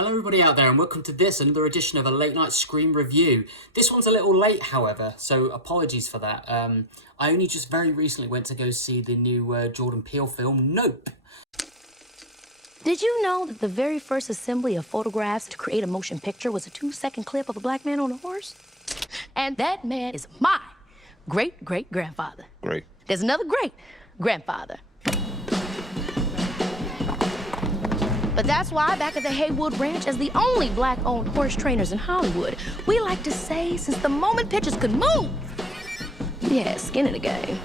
Hello everybody out there and welcome to another edition of a late night Scream review. This one's a little late, however, so apologies for that. I only just very recently went to go see the new Jordan Peele film, Nope. Did you know that the very first assembly of photographs to create a motion picture was a 2-second clip of a black man on a horse? And that man is my great-great-grandfather. Great. There's another great-grandfather. But that's why back at the Haywood Ranch, as the only black-owned horse trainers in Hollywood, we like to say, since the moment pictures could move, we had skin in the game.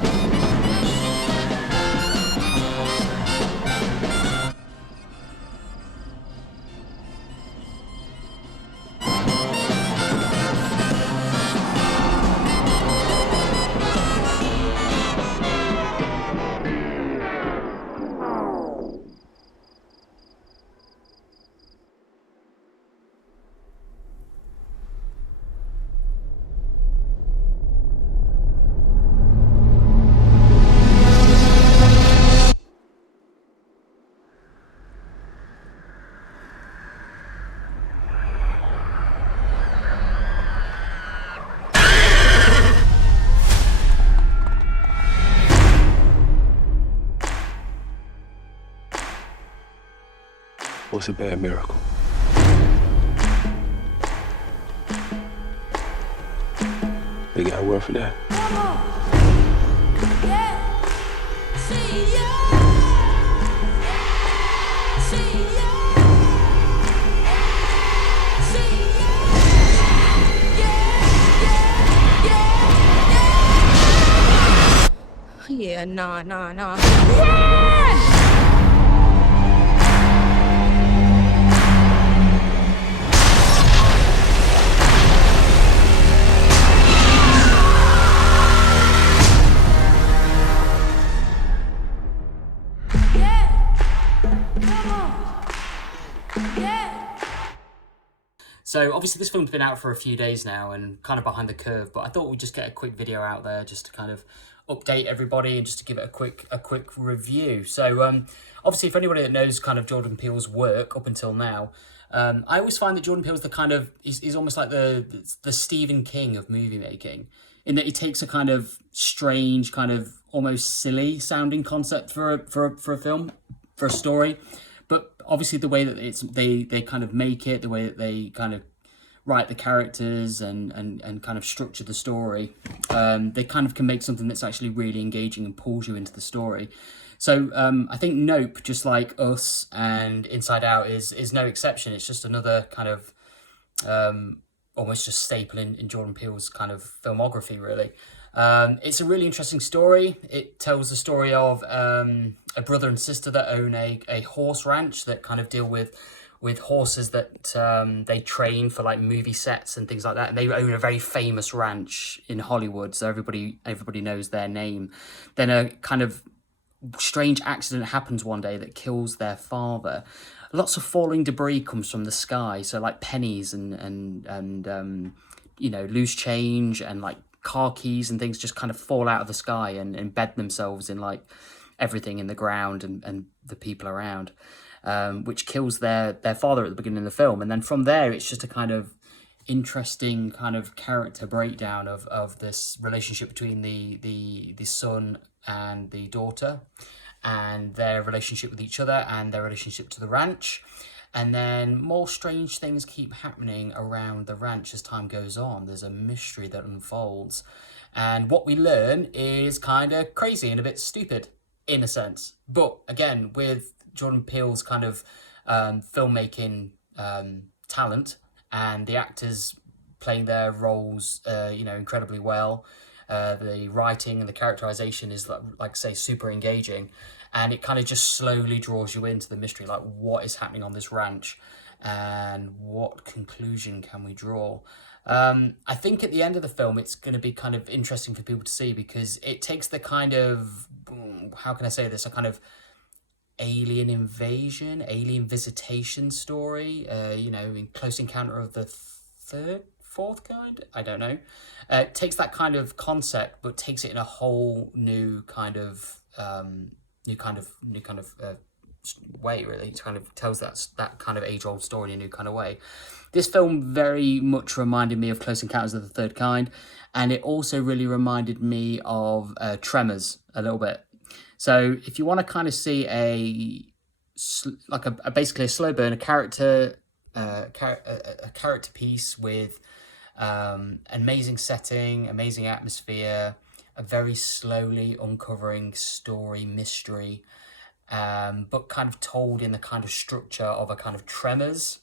What's a bad miracle? They got a word for that. Yeah, nah. Run! So obviously this film's been out for a few days now and kind of behind the curve, but I thought we'd just get a quick video out there just to kind of update everybody and just to give it a quick review. So obviously for anybody that knows kind of Jordan Peele's work up until now, I always find that Jordan Peele's the kind of, he's almost like the Stephen King of movie making, in that he takes a kind of strange, kind of almost silly sounding concept for a film, for a story. But obviously the way that they kind of make it, the way that they kind of write the characters and kind of structure the story, they kind of can make something that's actually really engaging and pulls you into the story. So I think Nope, just like Us and Inside Out, is no exception. It's just another kind of almost just staple in Jordan Peele's kind of filmography, really. It's a really interesting story. It tells the story of a brother and sister that own a horse ranch that kind of deal with horses that they train for like movie sets and things like that. And they own a very famous ranch in Hollywood, so everybody knows their name. Then a kind of strange accident happens one day that kills their father. Lots of falling debris comes from the sky, so like pennies and you know, loose change and like car keys and things just kind of fall out of the sky and embed themselves in like everything in the ground and the people around, which kills their father at the beginning of the film. And then from there, it's just a kind of interesting kind of character breakdown of this relationship between the son and the daughter, and their relationship with each other and their relationship to the ranch. And then more strange things keep happening around the ranch as time goes on. There's a mystery that unfolds. And what we learn is kind of crazy and a bit stupid, in a sense. But again, with Jordan Peele's kind of filmmaking talent and the actors playing their roles, you know, incredibly well. The writing and the characterization is, like I say, super engaging. And it kind of just slowly draws you into the mystery, like what is happening on this ranch and what conclusion can we draw. I think at the end of the film, it's going to be kind of interesting for people to see, because it takes the kind of, how can I say this, a kind of alien invasion, alien visitation story, you know, in Close Encounter of the fourth kind, I don't know. It takes that kind of concept, but takes it in a whole new kind of way, really. It kind of tells that kind of age-old story in a new kind of way. This film very much reminded me of Close Encounters of the Third Kind, and it also really reminded me of Tremors a little bit. So if you want to kind of see basically a slow burn, a character piece with amazing setting, amazing atmosphere, a very slowly uncovering story, mystery, but kind of told in the kind of structure of a kind of Tremors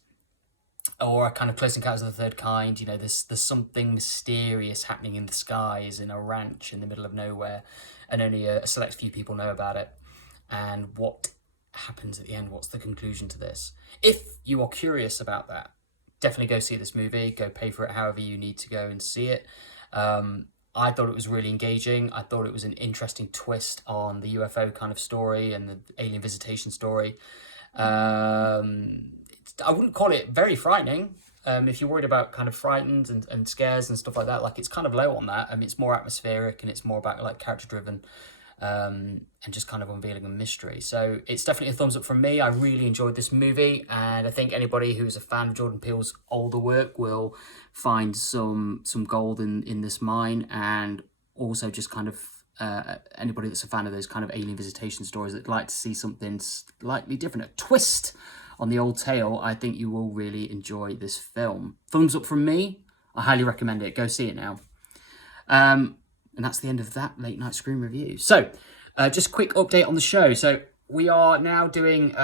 or a kind of Close Encounters of the Third Kind. You know, there's something mysterious happening in the skies in a ranch in the middle of nowhere, and only a select few people know about it. And what happens at the end? What's the conclusion to this? If you are curious about that, definitely go see this movie. Go pay for it however you need to go and see it. I thought it was really engaging. I thought it was an interesting twist on the UFO kind of story and the alien visitation story. I wouldn't call it very frightening. If you're worried about kind of frightened and scares and stuff like that, like, it's kind of low on that. I mean, it's more atmospheric and it's more about like character driven, and just kind of unveiling a mystery. So it's definitely a thumbs up from me. I really enjoyed this movie, and I think anybody who's a fan of Jordan Peele's older work will find some gold in this mine, and also just kind of anybody that's a fan of those kind of alien visitation stories that'd like to see something slightly different, a twist on the old tale. I think you will really enjoy this film. Thumbs up from me. I highly recommend it. Go see it now. And that's the end of that late night screen review. So, just a quick update on the show. So we are now doing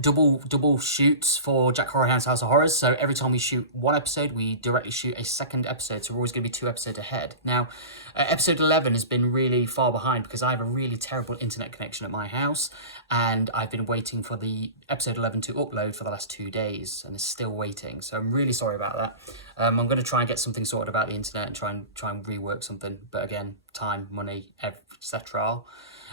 double shoots for Jack Horrorhound's House of Horrors. So every time we shoot one episode, we directly shoot a second episode. So we're always going to be 2 episodes ahead. Now, episode 11 has been really far behind because I have a really terrible internet connection at my house, and I've been waiting for the episode 11 to upload for the last 2 days, and it's still waiting. So I'm really sorry about that. I'm going to try and get something sorted about the internet and try and rework something. But again, time, money, etc.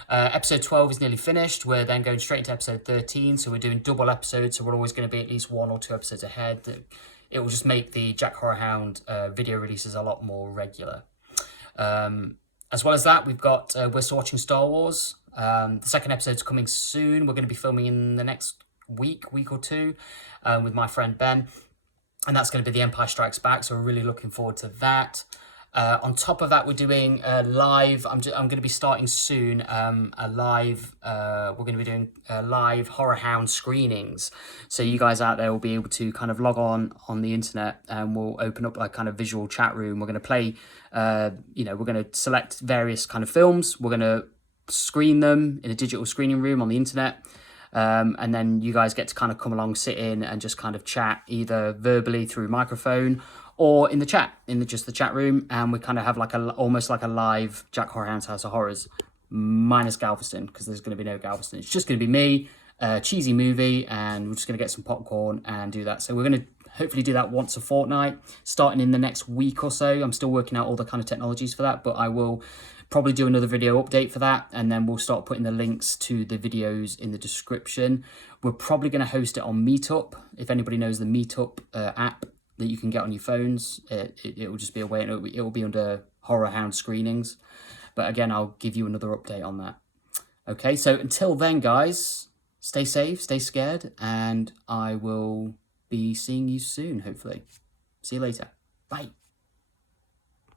Episode 12 is nearly finished. We're then going straight into episode 13, so we're doing double episodes, so we're always going to be at least 1 or 2 episodes ahead. It will just make the Jack Horrorhound video releases a lot more regular. As well as that, we're still watching Star Wars. The second episode's coming soon. We're going to be filming in the next week or two, with my friend Ben, and that's going to be The Empire Strikes Back, so we're really looking forward to that. On top of that, we're doing live. I'm going to be starting soon. We're going to be doing live Horrorhound screenings. So you guys out there will be able to kind of log on the internet, and we'll open up a kind of visual chat room. We're going to play. We're going to select various kind of films. We're going to screen them in a digital screening room on the internet. And then you guys get to kind of come along, sit in, and just kind of chat either verbally through microphone or in the chat, just the chat room, and we kind of have almost like a live Jack Horrorhound's House of Horrors, minus Galveston, because there's going to be no Galveston. It's just going to be me, a cheesy movie, and we're just going to get some popcorn and do that. So we're going to hopefully do that once a fortnight, starting in the next week or so. I'm still working out all the kind of technologies for that, but I will probably do another video update for that, and then we'll start putting the links to the videos in the description. We're probably going to host it on Meetup. If anybody knows the Meetup app that you can get on your phones, it will just be a way, and it will be under Horrorhound screenings. But again, I'll give you another update on that. Okay, so until then, guys, stay safe, stay scared, and I will be seeing you soon, hopefully. See you later. Bye.